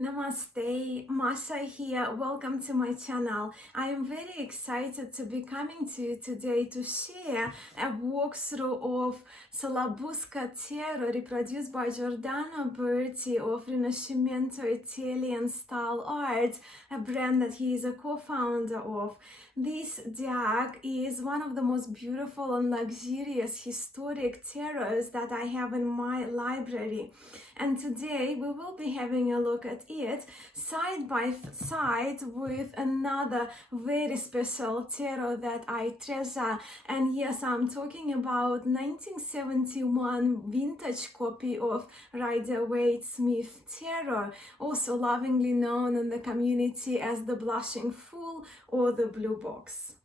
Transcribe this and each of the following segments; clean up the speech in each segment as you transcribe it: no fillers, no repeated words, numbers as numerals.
Namaste, Masha here. Welcome to my channel. I am very excited to be coming to you today to share a walkthrough of Sola Busca Tarot reproduced by Giordano Berti of Rinascimento Italian style art, a brand that he is a co-founder of. This deck is one of the most beautiful and luxurious historic tarots that I have in my library. And today we will be having a look at it side by side with another very special tarot that I treasure. And yes, I'm talking about 1971 vintage copy of Rider-Waite-Smith tarot, also lovingly known in the community as the Blushing Fool or the Blue Box.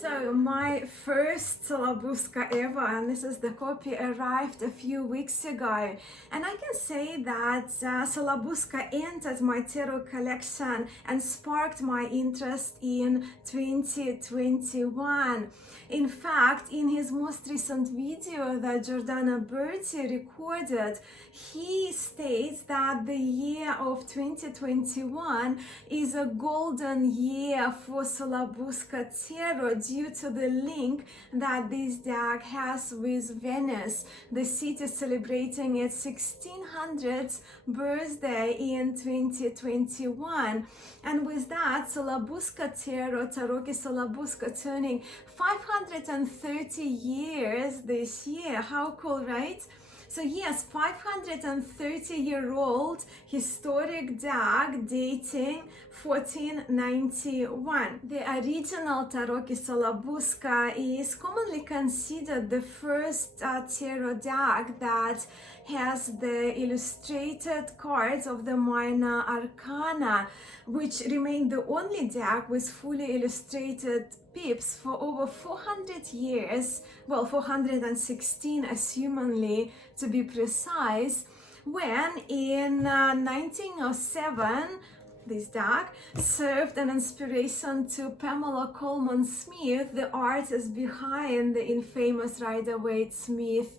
So my first Sola Busca ever, and this is the copy, arrived a few weeks ago. And I can say that Sola Busca entered my tarot collection and sparked my interest in 2021. In fact, in his most recent video that Giordano Berti recorded, he states that the year of 2021 is a golden year for Sola Busca Tarot due to the link that this deck has with Venice, the city celebrating its 1600th birthday in 2021. And with that, Sola Busca Tarot, Tarocchi Sola Busca, turning 530 years this year. How cool, right? So yes, 530-year-old historic deck dating 1491. The original Tarocchi Sola Busca is commonly considered the first tarot deck that has the illustrated cards of the minor arcana, which remained the only deck with fully illustrated pips for over 400 years, well, 416 assumingly to be precise, when in 1907 this deck served an inspiration to Pamela Colman Smith, the artist behind the infamous Rider-Waite-Smith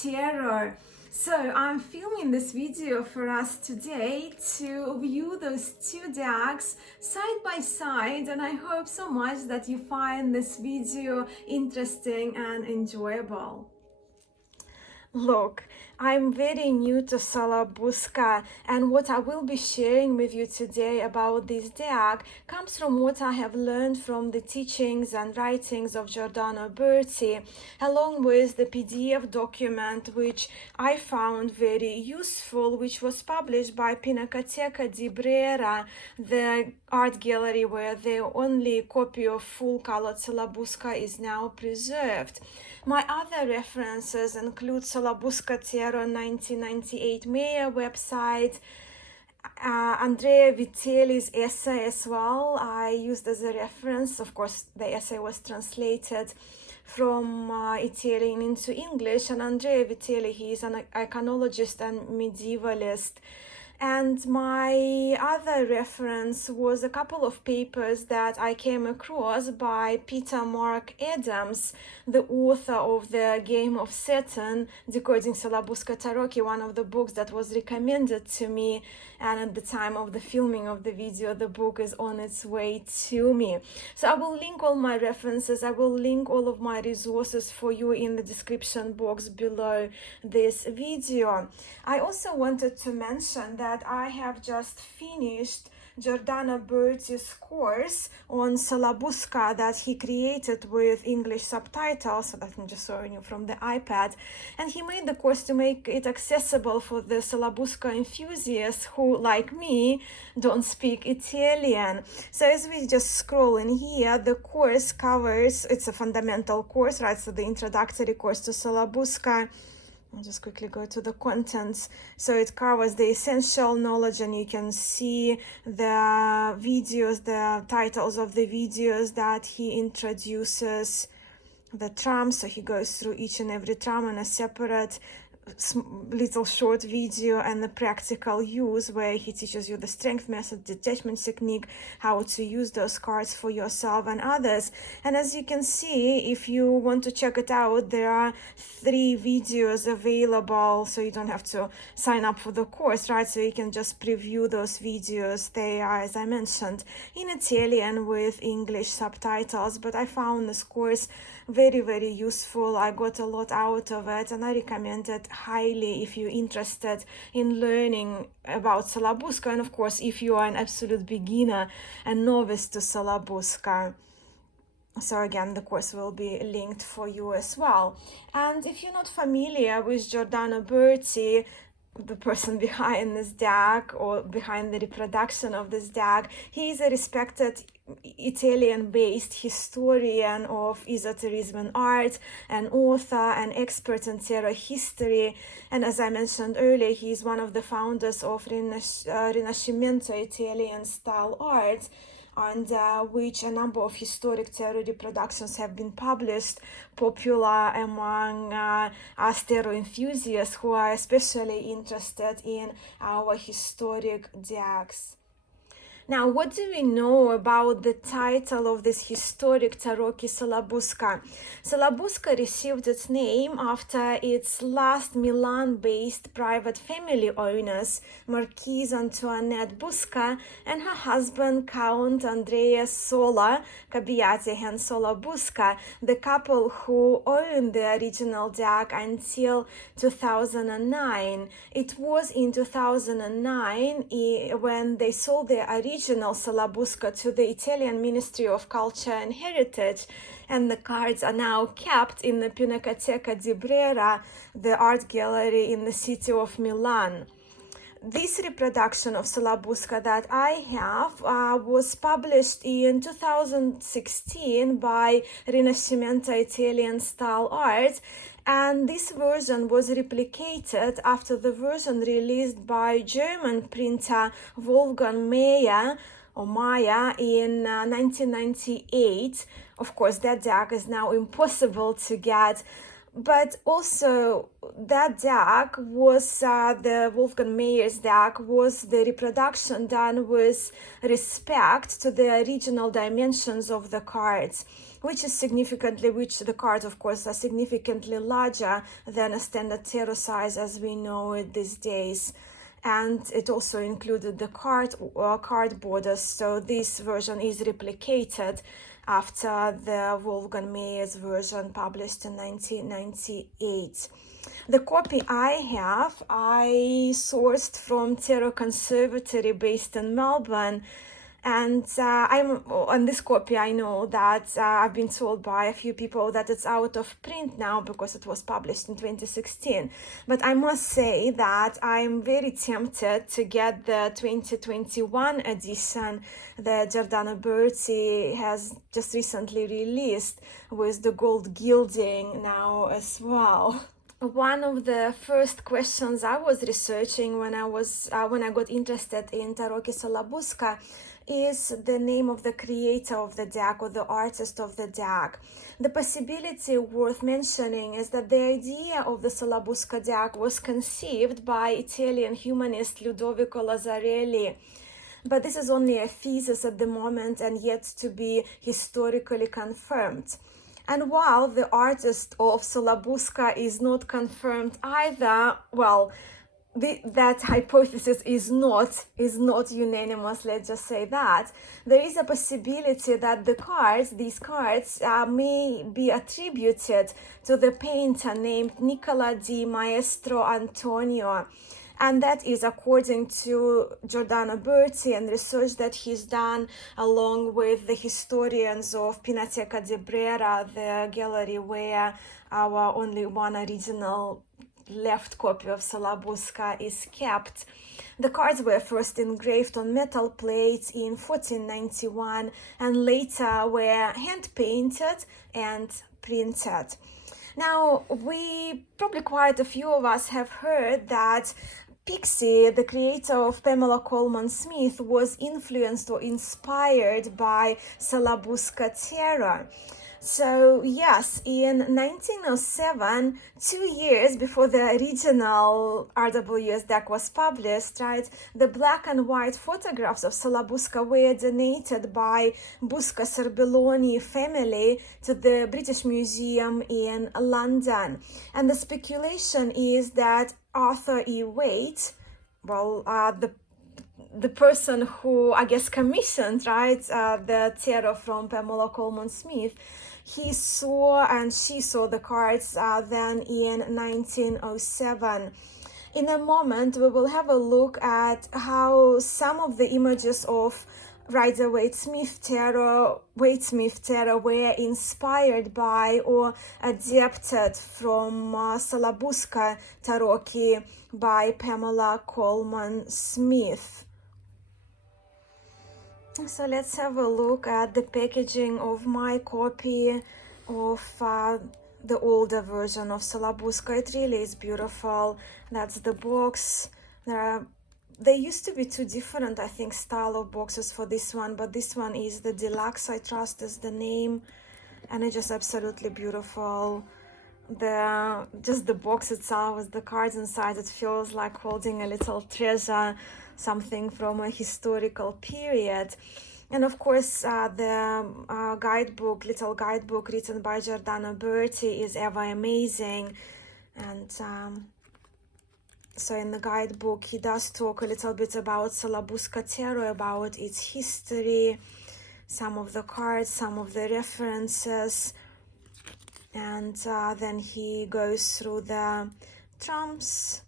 tarot. So I'm filming this video for us today to view those two decks side by side, and I hope so much that you find this video interesting and enjoyable. Look, I'm very new to Sola Busca, and what I will be sharing with you today about this deck comes from what I have learned from the teachings and writings of Giordano Berti, along with the PDF document which I found very useful, which was published by Pinacoteca di Brera, the art gallery where the only copy of full-color Sola Busca is now preserved. My other references include Sola Busca Tarot 1998 Maya website, Andrea Vitelli's essay as well, I used as a reference. Of course, the essay was translated from Italian into English, and Andrea Vitelli, he is an iconologist and medievalist. And my other reference was a couple of papers that I came across by Peter Mark Adams, the author of The Game of Saturn, Decoding Sola Busca Tarocchi, one of the books that was recommended to me. And at the time of the filming of the video, the book is on its way to me. So I will link all my references. I will link all of my resources for you in the description box below this video. I also wanted to mention that I have just finished Giordano Berti's course on Sola Busca that he created with English subtitles, so that I'm just showing you from the iPad. And he made the course to make it accessible for the Sola Busca enthusiasts who, like me, don't speak Italian. So as we just scroll in here, the course covers, it's a fundamental course, right? So the introductory course to Sola Busca. I'll just quickly go to the contents. So it covers the essential knowledge, and you can see the videos, the titles of the videos that he introduces the trams. So he goes through each and every tram in a separate little short video and the practical use where he teaches you the strength method, detachment technique, how to use those cards for yourself and others. And as you can see, if you want to check it out, there are 3 videos available, so you don't have to sign up for the course, right? So you can just preview those videos. They are, as I mentioned, in Italian with English subtitles, but I found this course very, very useful. I got a lot out of it, and I recommend it highly if you're interested in learning about Sola Busca, and of course if you are an absolute beginner and novice to Sola Busca. So again, the course will be linked for you as well. And if you're not familiar with Giordano Berti, the person behind this deck or behind the reproduction of this deck, he is a respected Italian-based historian of esotericism and art, an author, an expert in tarot history, and as I mentioned earlier, he is one of the founders of Rinascimento Italian style art, under which a number of historic tarot reproductions have been published, popular among us tarot enthusiasts who are especially interested in our historic decks. Now, what do we know about the title of this historic Tarocchi Sola Busca? Sola Busca received its name after its last Milan-based private family owners, Marquise Antoinette Busca and her husband Count Andrea Sola, Cabbiati and Sola Busca, the couple who owned the original deck until 2009. It was in 2009 when they sold the original Sola Busca to the Italian Ministry of Culture and Heritage, and the cards are now kept in the Pinacoteca di Brera, the art gallery in the city of Milan. This reproduction of Sola Busca that I have was published in 2016 by Rinascimento Italian style art, and this version was replicated after the version released by German printer Wolfgang Mayer in 1998. Of course, that deck is now impossible to get, but also that deck was, the Wolfgang Mayer's deck was the reproduction done with respect to the original dimensions of the cards, which the cards of course are significantly larger than a standard tarot size as we know it these days. And it also included the card borders, so this version is replicated after the Wolfgang Mayer's version published in 1998. The copy I have, I sourced from Tarot Conservatory based in Melbourne, and on this copy I know that I've been told by a few people that it's out of print now because it was published in 2016. But I must say that I'm very tempted to get the 2021 edition that Giordano Berti has just recently released with the gold gilding now as well. One of the first questions I was researching when I got interested in Tarocchi Sola Busca is the name of the creator of the deck or the artist of the deck. The possibility worth mentioning is that the idea of the Sola Busca deck was conceived by Italian humanist Ludovico Lazzarelli. But this is only a thesis at the moment and yet to be historically confirmed. And while the artist of Sola Busca is not confirmed either, well, that hypothesis is not unanimous, let's just say that. There is a possibility that these cards may be attributed to the painter named Nicola di Maestro Antonio. And that is according to Giordano Berti and research that he's done along with the historians of Pinacoteca di Brera, the gallery where our only one original left copy of Sola Busca is kept. The cards were first engraved on metal plates in 1491 and later were hand painted and printed. Now, probably quite a few of us have heard that Pixie, the creator of Pamela Colman Smith, was influenced or inspired by Sola Busca Tarot. So yes, in 1907, 2 years before the original RWS deck was published, right, the black and white photographs of Sola Busca were donated by Busca Serbelloni family to the British Museum in London. And the speculation is that Arthur E. Waite, well, the person who I guess commissioned, right, the tarot from Pamela Coleman Smith, he saw and she saw the cards then in 1907. In a moment, we will have a look at how some of the images of Rider-Waite-Smith tarot were inspired by or adapted from Sola Busca Tarocchi by Pamela Coleman Smith. So let's have a look at the packaging of my copy of the older version of Sola Busca. It really is beautiful. That's the box. There used to be two different, I think, style of boxes for this one, but this one is the deluxe, I trust is the name, and it's just absolutely beautiful. Just the box itself with the cards inside, it feels like holding a little treasure, something from a historical period. And of course, the little guidebook written by Giordano Berti is ever amazing. And so in the guidebook, he does talk a little bit about Sola Busca Tarot, about its history, some of the cards, some of the references. And then he goes through the trumps.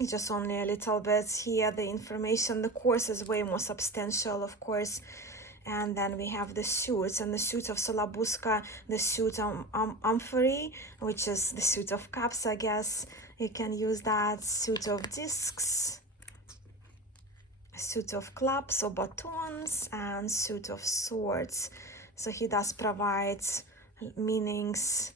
It's just only a little bit here, the information. The course is way more substantial, of course. And then we have the suits, and the suit of Sola Busca, the suit amphory, which is the suit of cups, I guess. You can use that. Suit of discs, suit of clubs or batons, and suit of swords. So he does provide meanings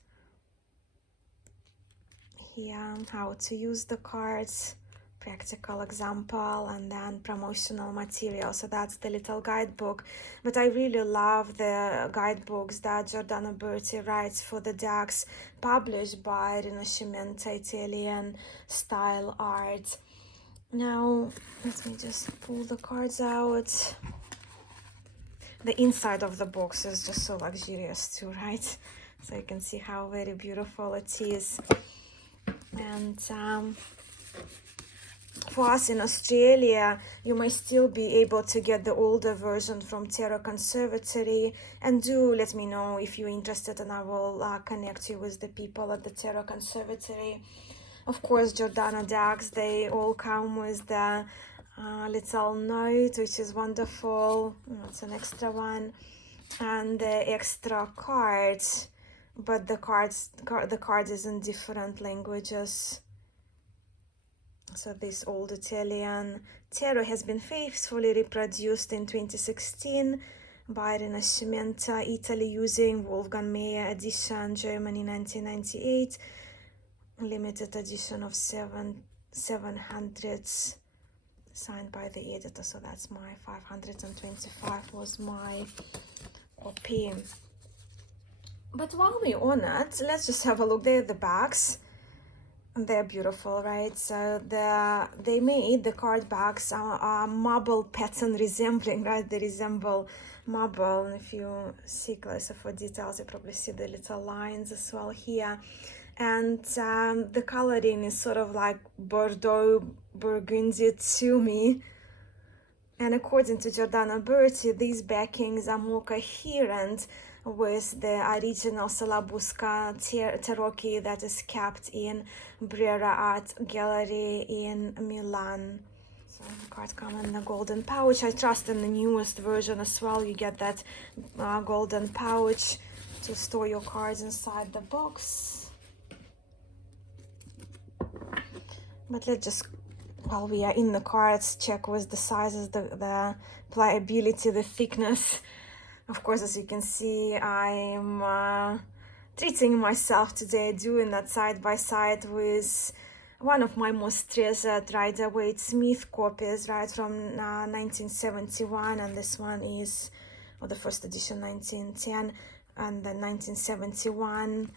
here, how to use the cards, practical example, and then promotional material. So that's the little guidebook. But I really love the guidebooks that Giordano Berti writes for the decks published by Rinascimento Italian style art. Now, let me just pull the cards out. The inside of the box is just so luxurious too, right? So you can see how very beautiful it is. And for us in Australia, you may still be able to get the older version from Tarot Conservatory. And do let me know if you're interested, and I will connect you with the people at the Tarot Conservatory. Of course, Giordano decks, they all come with the little note, which is wonderful. It's an extra one. And the extra cards. But the card is in different languages. So this old Italian tarot has been faithfully reproduced in 2016 by Rinascimento Italy using Wolfgang Mayer edition, Germany 1998, limited edition of 700s, signed by the editor. So that's my 525 was my copy. But while we're on it, let's just have a look. There are the backs. They're beautiful, right? So they made the card backs are marble pattern resembling, right? They resemble marble. And if you see closer for details, you probably see the little lines as well here. And the coloring is sort of like Bordeaux, Burgundy to me. And according to Giordano Berti, these backings are more coherent with the original Sola Busca Tarocchi that is kept in Brera Art Gallery in Milan. So the cards come in the golden pouch. I trust in the newest version as well, you get that golden pouch to store your cards inside the box. But let's just, while we are in the cards, check with the sizes, the pliability, the thickness. Of course, as you can see, I'm treating myself today, doing that side by side with one of my most treasured Rider-Waite-Smith copies, right, from 1971, and this one is or the first edition 1910, and then 1971.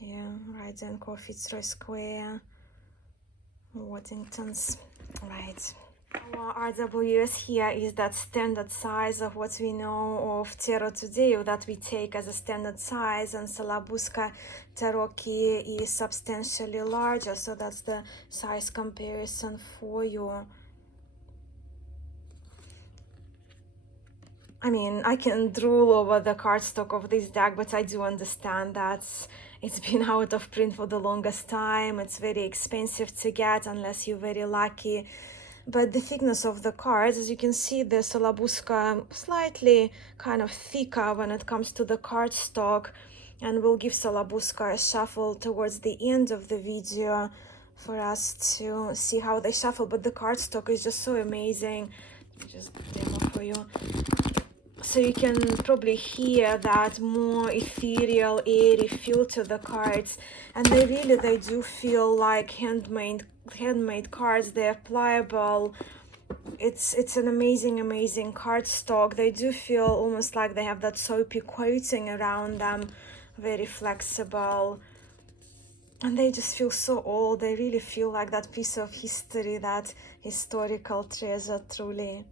Here, right then, Fitzroy Square, Waddington's, right. Our RWS here is that standard size of what we know of tarot today, or that we take as a standard size, and Sola Busca Tarocchi is substantially larger, so that's the size comparison for you. I mean, I can drool over the cardstock of this deck, but I do understand that it's been out of print for the longest time. It's very expensive to get unless you're very lucky. But the thickness of the cards, as you can see, the Sola Busca slightly kind of thicker when it comes to the cardstock. And we'll give Sola Busca a shuffle towards the end of the video for us to see how they shuffle. But the cardstock is just so amazing. Just demo for you. So you can probably hear that more ethereal, airy feel to the cards, and they do feel like handmade cards. They're pliable. It's an amazing cardstock. They do feel almost like they have that soapy coating around them, very flexible, and they just feel so old. They really feel like that piece of history, that historical treasure, truly.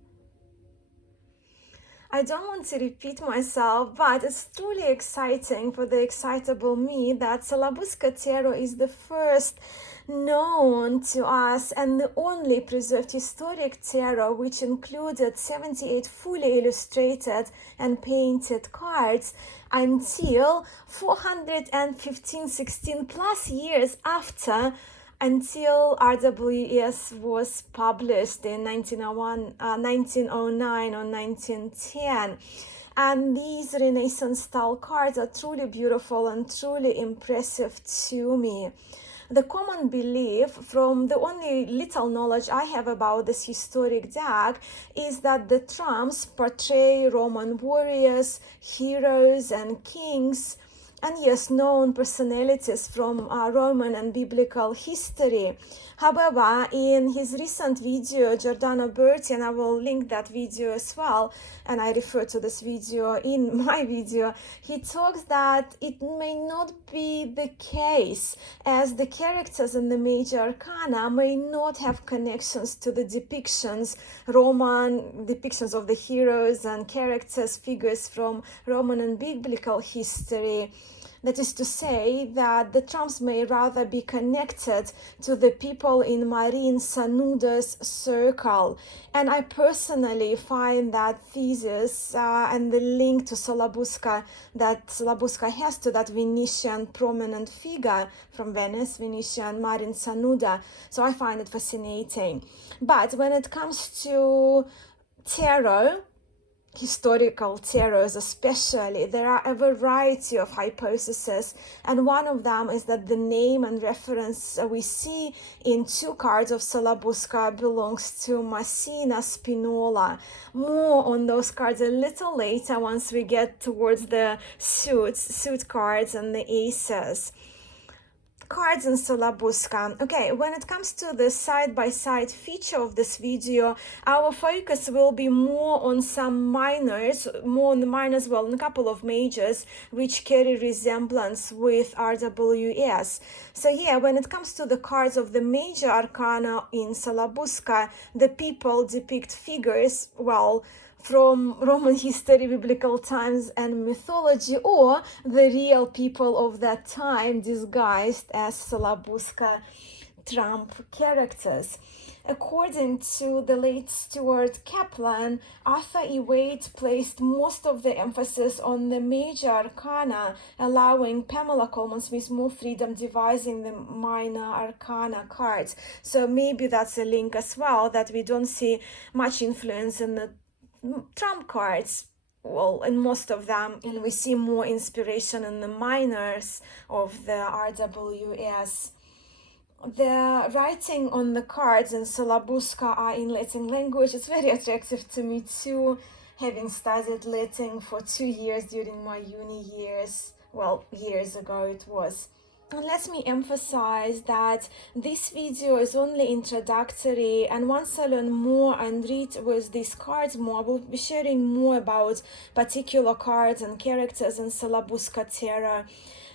I don't want to repeat myself, but it's truly exciting for the excitable me that Sola Busca Tarot is the first known to us and the only preserved historic tarot which included 78 fully illustrated and painted cards until 416 plus years after, until RWS was published in 1909 or 1910. And these Renaissance style cards are truly beautiful and truly impressive to me. The common belief, from the only little knowledge I have about this historic deck, is that the trumps portray Roman warriors, heroes and kings, and yes, known personalities from Roman and biblical history. However, in his recent video, Giordano Berti, and I will link that video as well, and I refer to this video in my video, he talks that it may not be the case, as the characters in the major arcana may not have connections to the depictions, Roman depictions of the heroes and characters, figures from Roman and biblical history. That is to say that the trumps may rather be connected to the people in Marine Sanuda's circle. And I personally find that thesis and the link to Sola Busca that Sola Busca has to that Venetian prominent figure from Venice, Venetian Marine Sanuda. So I find it fascinating. But when it comes to tarot, historical tarots especially, there are a variety of hypotheses, and one of them is that the name and reference we see in two cards of Sola Busca belongs to Messina Spinola. More on those cards a little later once we get towards the suit cards and the aces. Cards in Sola Busca. Okay, when it comes to the side-by-side feature of this video, our focus will be more on some minors, more on the minors, well, on a couple of majors, which carry resemblance with RWS. So here, when it comes to the cards of the major arcana in Sola Busca, the people depict figures, well, from Roman history, biblical times and mythology, or the real people of that time disguised as Sola Busca trump characters. According to the late Stuart Kaplan, Arthur E. Waite placed most of the emphasis on the major arcana, allowing Pamela Coleman Smith more freedom devising the minor arcana cards. So maybe that's a link as well, that we don't see much influence in the trump cards, well, in most of them, and we see more inspiration in the minors of the RWS. The writing on the cards in Sola Busca are in Latin language. It's very attractive to me too, having studied Latin for 2 years during my uni years. Well, years ago it was. And let me emphasize that this video is only introductory, and once I learn more and read with these cards more, I will be sharing more about particular cards and characters in Sola Busca Tarot.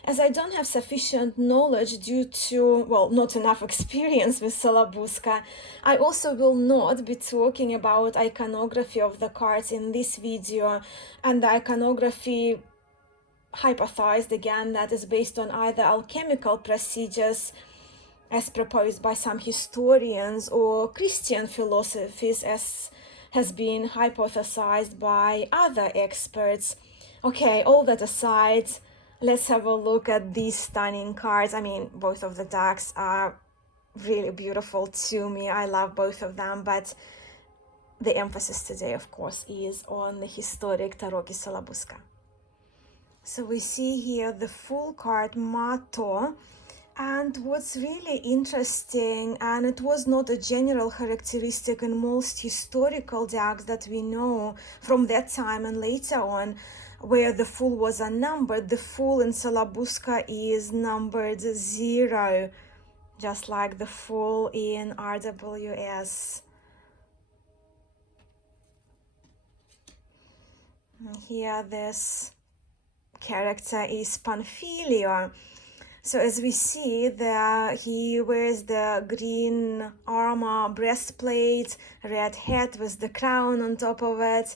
As I don't have sufficient knowledge due to, well, not enough experience with Sola Busca, I also will not be talking about iconography of the cards in this video, and the iconography hypothesized again that is based on either alchemical procedures as proposed by some historians or Christian philosophies as has been hypothesized by other experts. Okay, all that aside, let's have a look at these stunning cards. I mean, both of the decks are really beautiful to me. I love both of them, but the emphasis today, of course, is on the historic Tarocchi Sola Busca. So we see here the full card Mato, and what's really interesting, and it was not a general characteristic in most historical decks that we know from that time and later on, where the fool was unnumbered, the fool in Sola Busca is numbered 0, just like the fool in RWS. And here this character is Panfilio. So as we see there, he wears the green armor breastplate, red hat with the crown on top of it.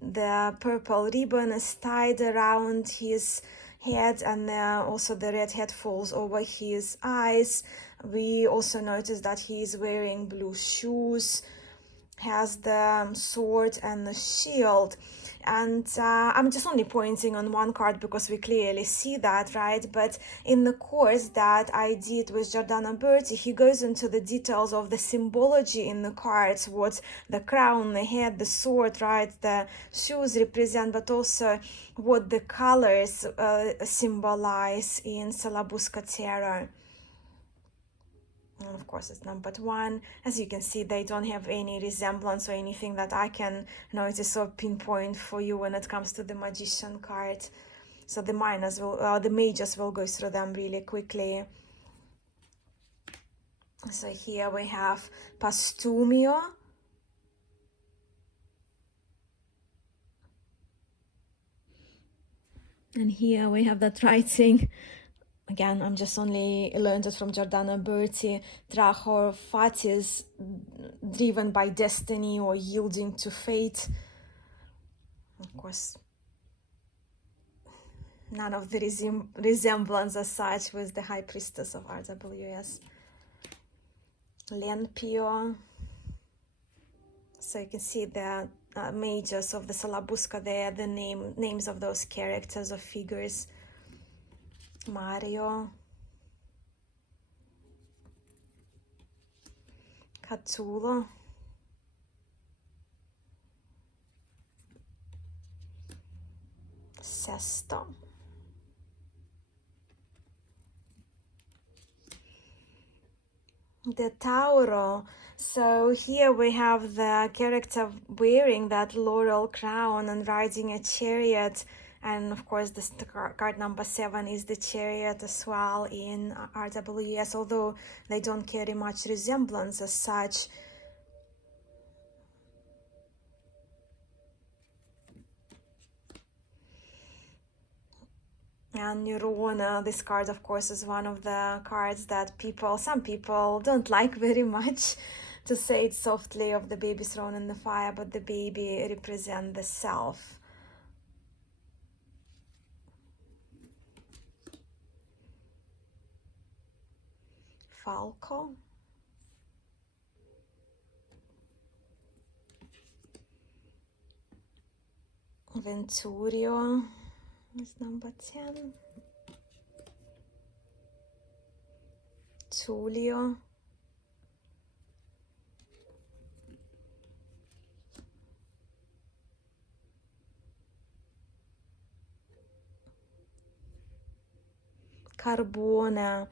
The purple ribbon is tied around his head, and also the red hat falls over his eyes. We also notice that he is wearing blue shoes, has the sword and the shield. And I'm just only pointing on one card because we clearly see that, right? But in the course that I did with Giordano Berti, he goes into the details of the symbology in the cards, what the crown, the head, the sword, right, the shoes represent, but also what the colors symbolize in Sola Busca Tarot. And of course it's numbered 1. As you can see, they don't have any resemblance or anything that I can notice or pinpoint for you when it comes to the magician card. So the minors will, the majors will go through them really quickly. So here we have Pastumio. And here we have that writing. Again, I'm just only learned it from Giordano Berti. Trahor fatis, driven by destiny or yielding to fate. Of course, none of the resemblance as such with the High Priestess of RWS. Lenpio. So you can see the majors of the Sola Busca there, the names of those characters or figures. Mario, Catulo, Sesto, the Tauro. So here we have the character wearing that laurel crown and riding a chariot. And of course, this card number 7 is the chariot as well in RWS, although they don't carry much resemblance as such. And Neurona, this card of course is one of the cards that some people don't like very much, to say it softly, of the baby thrown in the fire, but the baby represents the self. Falco, Venturio is number 10, Tullio, Carbona.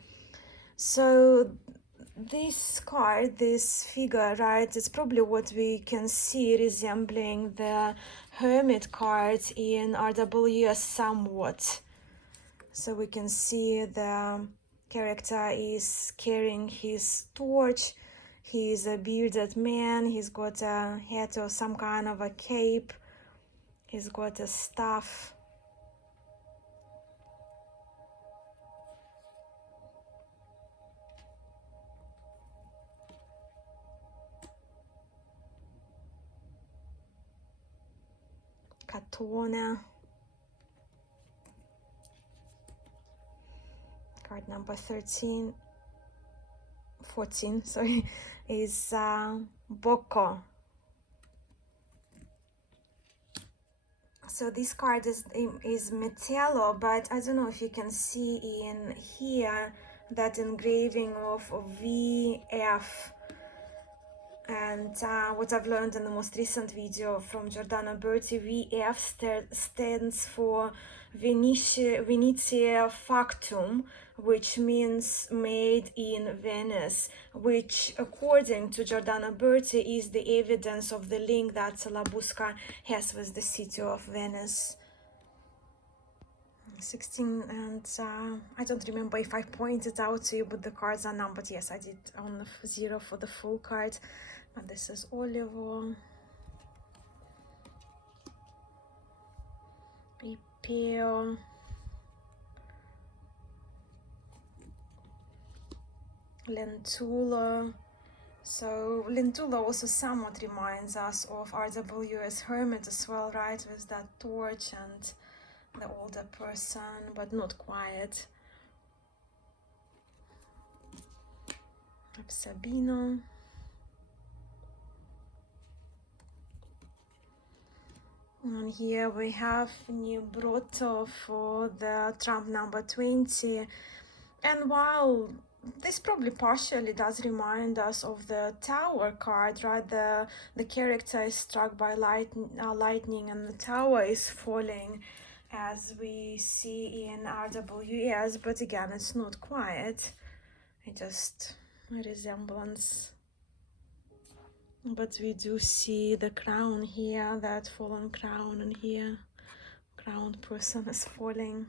So this card, this figure, right, it's probably what we can see resembling the Hermit card in RWS somewhat. So we can see the character is carrying his torch. He is a bearded man. He's got a hat or some kind of a cape. He's got a staff. Katona. Card number 14, sorry, is Boko. So this card is Metello, but I don't know if you can see in here that engraving of VF. And what I've learned in the most recent video from Giordano Berti, VF stands for Venice Factum, which means made in Venice, which according to Giordano Berti is the evidence of the link that Sola Busca has with the city of Venice. 16, and I don't remember if I pointed out to you, but the cards are numbered. Yes, I did on the 0 for the full card. And this is Olivo, Pipeo, Lentula. So Lentula also somewhat reminds us of RWS Hermit as well, right? With that torch and the older person, but not quite. Sabino. And here we have new Brotto for the Trump number 20. And while this probably partially does remind us of the Tower card, right? The character is struck by lightning and the tower is falling, as we see in RWS, but again, it's not quite. It's just a resemblance. But we do see the crown here, that fallen crown, and here crowned person is falling.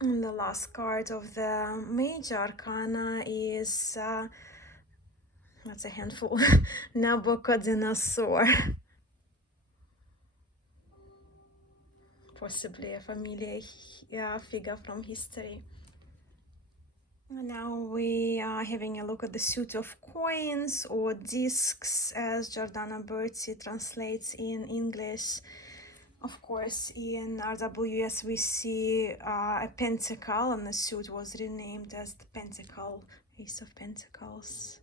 And the last card of the major arcana is, that's a handful, Nabucodonosor. Possibly a familiar figure from history. And now we are having a look at the suit of coins or discs, as Giordano Berti translates in English. Of course, in RWS we see a pentacle, and the suit was renamed as the Pentacle, Ace of Pentacles.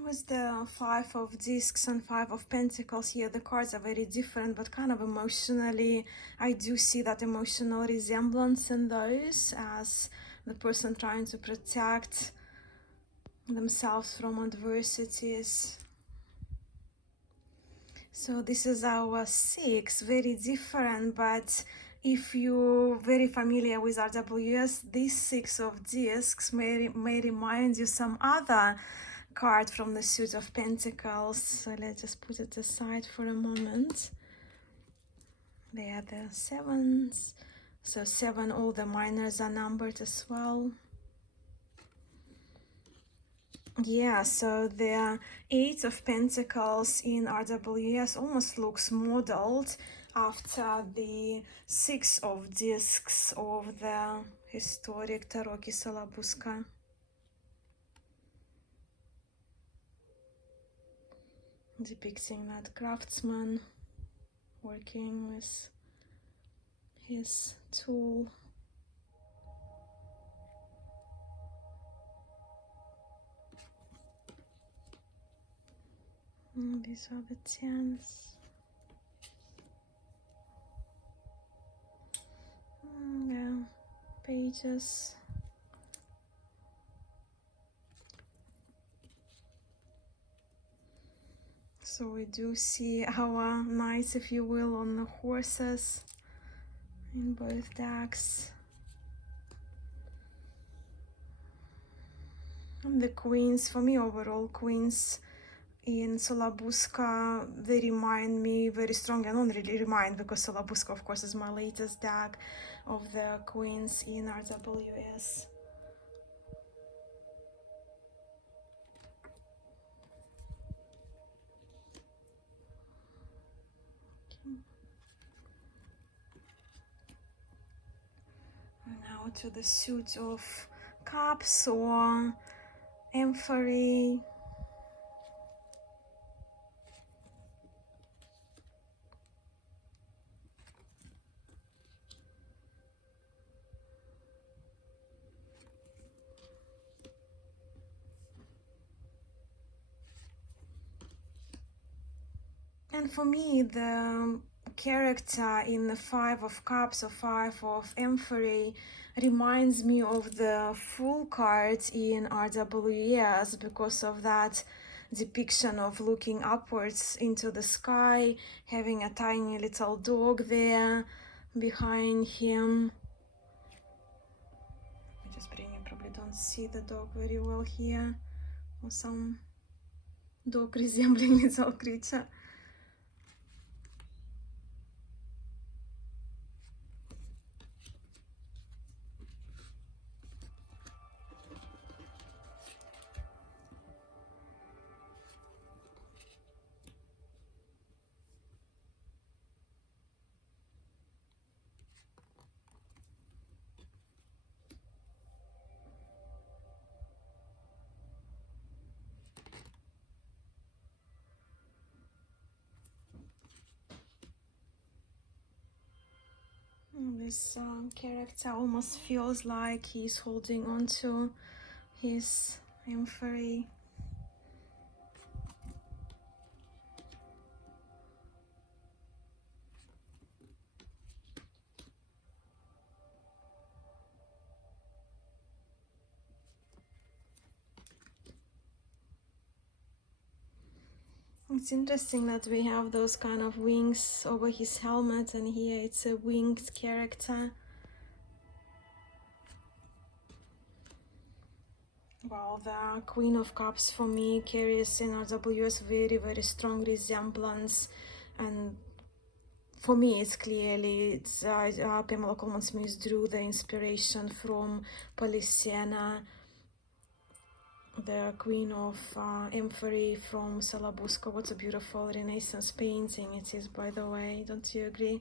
With the 5 of discs and 5 of pentacles here, the cards are very different, but kind of emotionally, I do see that emotional resemblance in those, as the person trying to protect themselves from adversities. So this is our 6, very different, but if you're very familiar with RWS, this 6 of discs may remind you some other card from the suit of pentacles. So let's just put it aside for a moment. They are the 7s. So 7, all the minors are numbered as well. Yeah, so the 8 of Pentacles in RWS almost looks modeled after the 6 of discs of the historic Tarocchi Sola Busca. Depicting that craftsman working with his tool. And these are the 10s. Yeah, pages. So we do see our knights, if you will, on the horses in both decks. And the queens, for me overall, queens in Sola Busca, they remind me very strongly, I don't really remind because Sola Busca of course is my latest deck, of the queens in RWS. Now to the suit of cups or emphasis. And for me, the character in the Five of Cups or Five of Emphasis reminds me of the Fool card in RWS because of that depiction of looking upwards into the sky, having a tiny little dog there behind him. I just bring you, probably don't see the dog very well here, or some dog resembling little creature. This character almost feels like he's holding on to his emphasis. It's interesting that we have those kind of wings over his helmet, and here it's a winged character. Well, the Queen of Cups for me carries in RWS very strong resemblance, and for me it's clearly Pamela Coleman Smith drew the inspiration from Polyssena, the Queen of Emphasis from Sola Busca. What a beautiful Renaissance painting it is, by the way, don't you agree?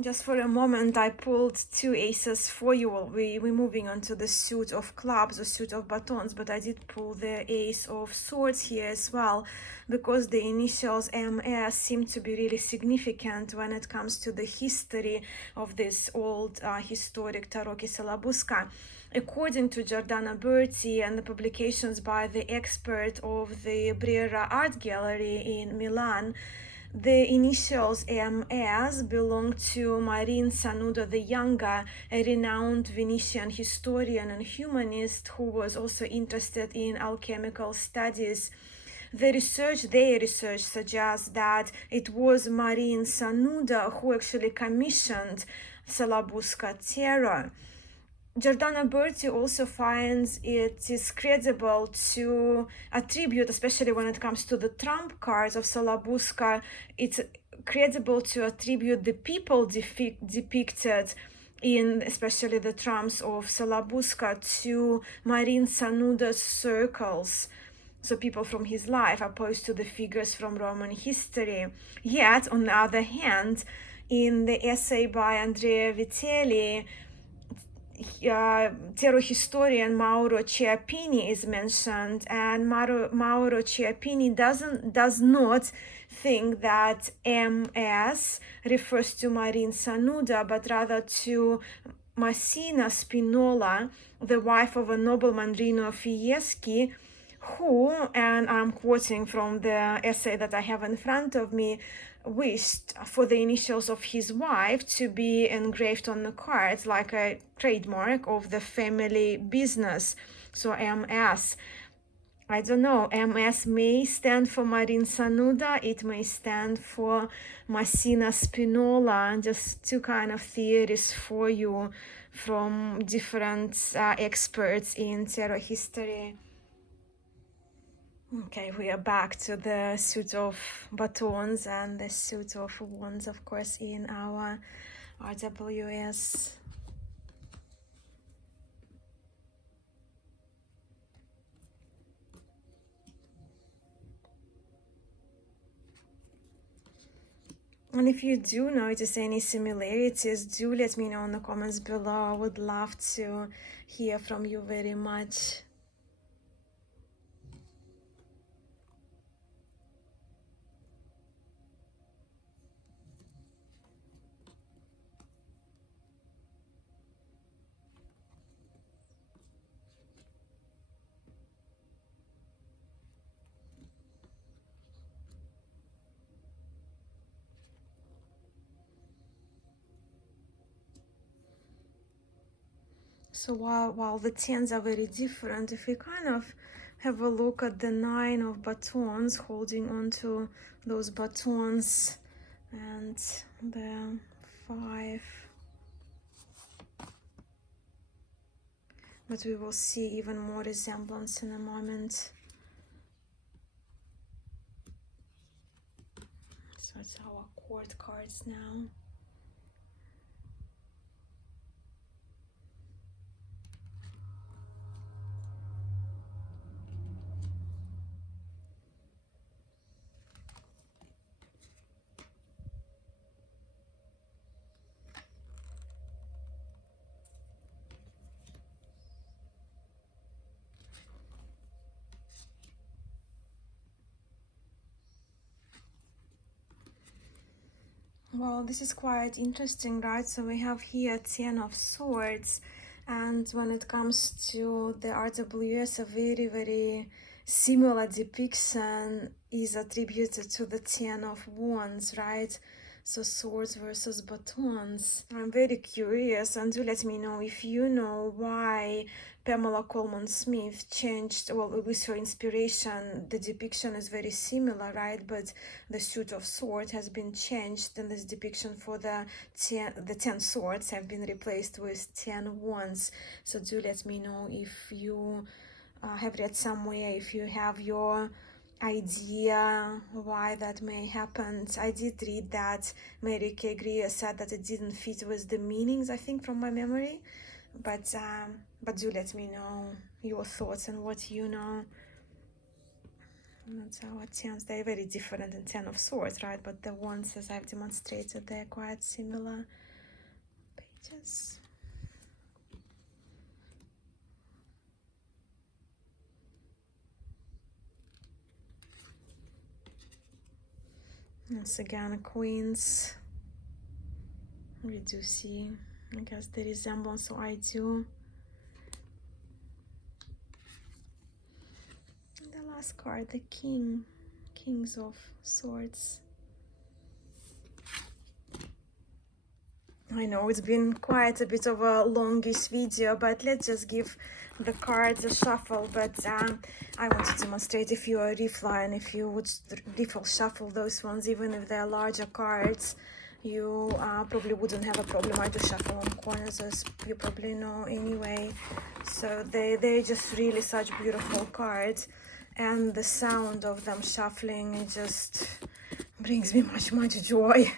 Just for a moment I pulled two aces for you. We're moving on to the suit of clubs or suit of batons, but I did pull the ace of swords here as well, because the initials MS seem to be really significant when it comes to the history of this old historic Tarocchi Sola Busca. According to Giordano Berti and the publications by the expert of the Brera Art Gallery in Milan, the initials MS belong to Marin Sanudo the Younger, a renowned Venetian historian and humanist who was also interested in alchemical studies. Their research suggests that it was Marin Sanudo who actually commissioned Sola Busca Tarot. Giordano Berti also finds it is credible to attribute, especially when it comes to the trump cards of Sola Busca, it's credible to attribute the people depicted in especially the trumps of Sola Busca to Marin Sanudo's circles, so people from his life, opposed to the figures from Roman history. Yet, on the other hand, in the essay by Andrea Vitelli, tarot historian Mauro Ciappini is mentioned, and Mauro Ciappini does not think that MS refers to Marin Sanudo, but rather to Massina Spinola, the wife of a nobleman Rino Fieschi, who, and I'm quoting from the essay that I have in front of me, wished for the initials of his wife to be engraved on the cards like a trademark of the family business. So MS. I don't know, MS may stand for Marin Sanuda, it may stand for Massina Spinola, just two kind of theories for you from different experts in tarot history. Okay, we are back to the suit of batons and the suit of wands, of course, in our RWS. And if you do notice any similarities, do let me know in the comments below. I would love to hear from you very much. So while the tens are very different, if we kind of have a look at the 9 of batons, holding on to those batons, and the 5, but we will see even more resemblance in a moment. So it's our court cards now. Well, this is quite interesting, right? So we have here 10 of swords, and when it comes to the RWS, a very, very similar depiction is attributed to the 10 of wands, right? So swords versus batons. I'm very curious, and do let me know if you know why Pamela Coleman Smith changed, well, with her inspiration, the depiction is very similar, right? But the suit of swords has been changed, and this depiction for the 10 swords have been replaced with 10 wands. So do let me know if you have read somewhere, if you have your idea why that may happen. I did read that Mary K. Greer said that it didn't fit with the meanings, I think, from my memory, but do let me know your thoughts and what you know. That's our tens. They're very different in 10 of swords, right? But the ones, as I've demonstrated, they're quite similar pages. Once again, queens. We do see, I guess, the resemblance, so I do. And the last card, the king, kings of swords. I know it's been quite a bit of a longish video, but let's just give the cards a shuffle. But I want to demonstrate if you are a riffler, and if you would riffle shuffle those ones, even if they're larger cards, you probably wouldn't have a problem. I do shuffle on corners, as you probably know anyway. So they're just really such beautiful cards, and the sound of them shuffling, it just brings me much joy.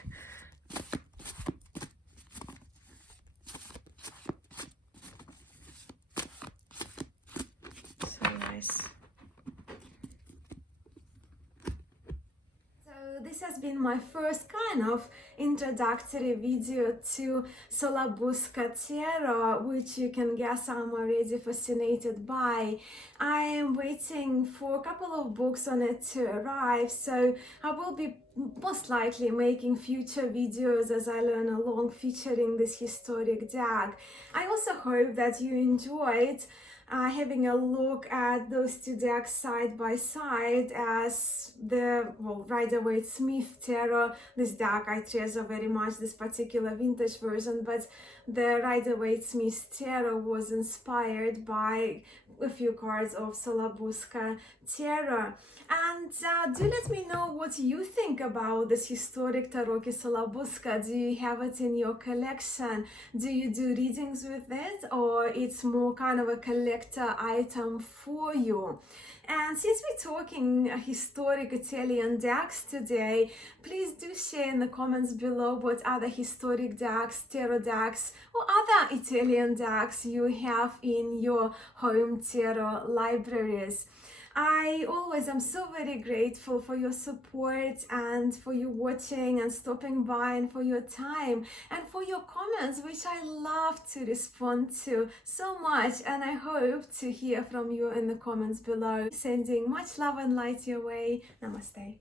This has been my first kind of introductory video to Sola Busca Tarot, which you can guess I'm already fascinated by. I am waiting for a couple of books on it to arrive, so I will be most likely making future videos as I learn along featuring this historic deck. I also hope that you enjoyed having a look at those two decks side by side as the, well, Rider-Waite-Smith Tarot. This deck I treasure very much, this particular vintage version, but the Rider-Waite-Smith Tarot was inspired by a few cards of Sola Busca Tarot. And do let me know what you think about this historic Tarocchi Sola Busca. Do you have it in your collection? Do you do readings with it, or it's more kind of a collector item for you? And since we're talking historic Italian decks today, please do share in the comments below what other historic decks, tarot decks, or other Italian decks you have in your home tarot libraries. I always am so very grateful for your support and for you watching and stopping by and for your time and for your comments, which I love to respond to so much, and I hope to hear from you in the comments below. Sending much love and light your way. Namaste.